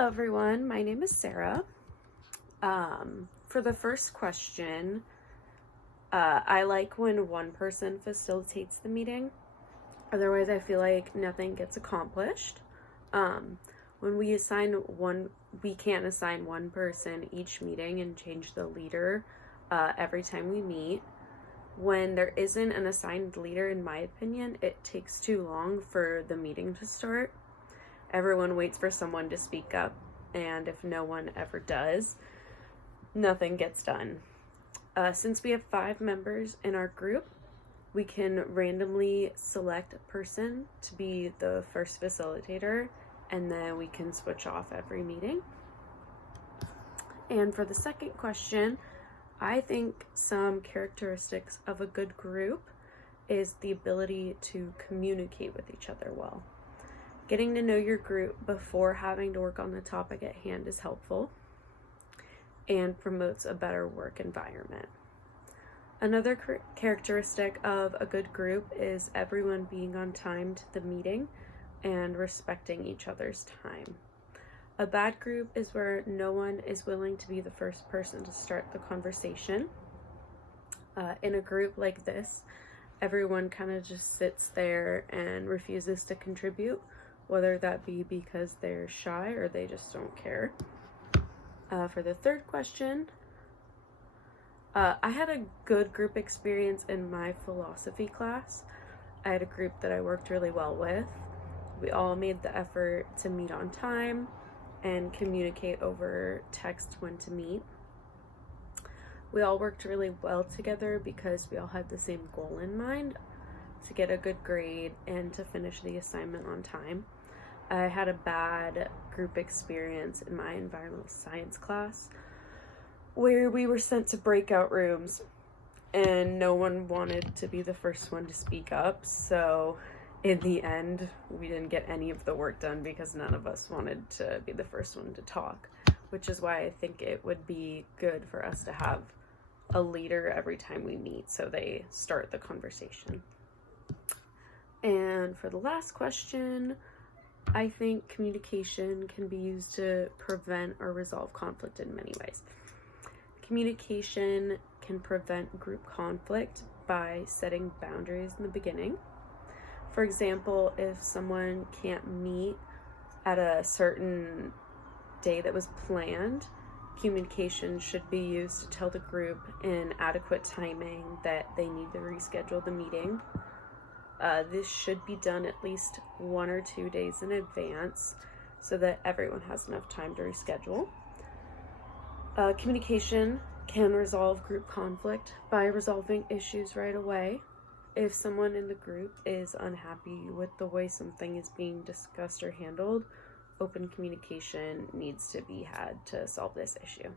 Hello everyone, my name is Sarah. For the first question, I like when one person facilitates the meeting. Otherwise, I feel like nothing gets accomplished. When we can't assign one person each meeting and change the leader every time we meet. When there isn't an assigned leader, in my opinion, it takes too long for the meeting to start. Everyone waits for someone to speak up, and if no one ever does, nothing gets done. Since we have 5 members in our group, we can randomly select a person to be the first facilitator, and then we can switch off every meeting. And for the second question, I think some characteristics of a good group is the ability to communicate with each other well. Getting to know your group before having to work on the topic at hand is helpful and promotes a better work environment. Another characteristic of a good group is everyone being on time to the meeting and respecting each other's time. A bad group is where no one is willing to be the first person to start the conversation. In a group like this, everyone kind of just sits there and refuses to contribute, whether that be because they're shy or they just don't care. For the third question, I had a good group experience in my philosophy class. I had a group that I worked really well with. We all made the effort to meet on time and communicate over text when to meet. We all worked really well together because we all had the same goal in mind, to get a good grade and to finish the assignment on time. I had a bad group experience in my environmental science class where we were sent to breakout rooms and no one wanted to be the first one to speak up. So in the end, we didn't get any of the work done because none of us wanted to be the first one to talk, which is why I think it would be good for us to have a leader every time we meet so they start the conversation. And for the last question, I think communication can be used to prevent or resolve conflict in many ways. Communication can prevent group conflict by setting boundaries in the beginning. For example, if someone can't meet at a certain day that was planned, communication should be used to tell the group in adequate timing that they need to reschedule the meeting. This should be done at least 1 or 2 days in advance so that everyone has enough time to reschedule. Communication can resolve group conflict by resolving issues right away. If someone in the group is unhappy with the way something is being discussed or handled, open communication needs to be had to solve this issue.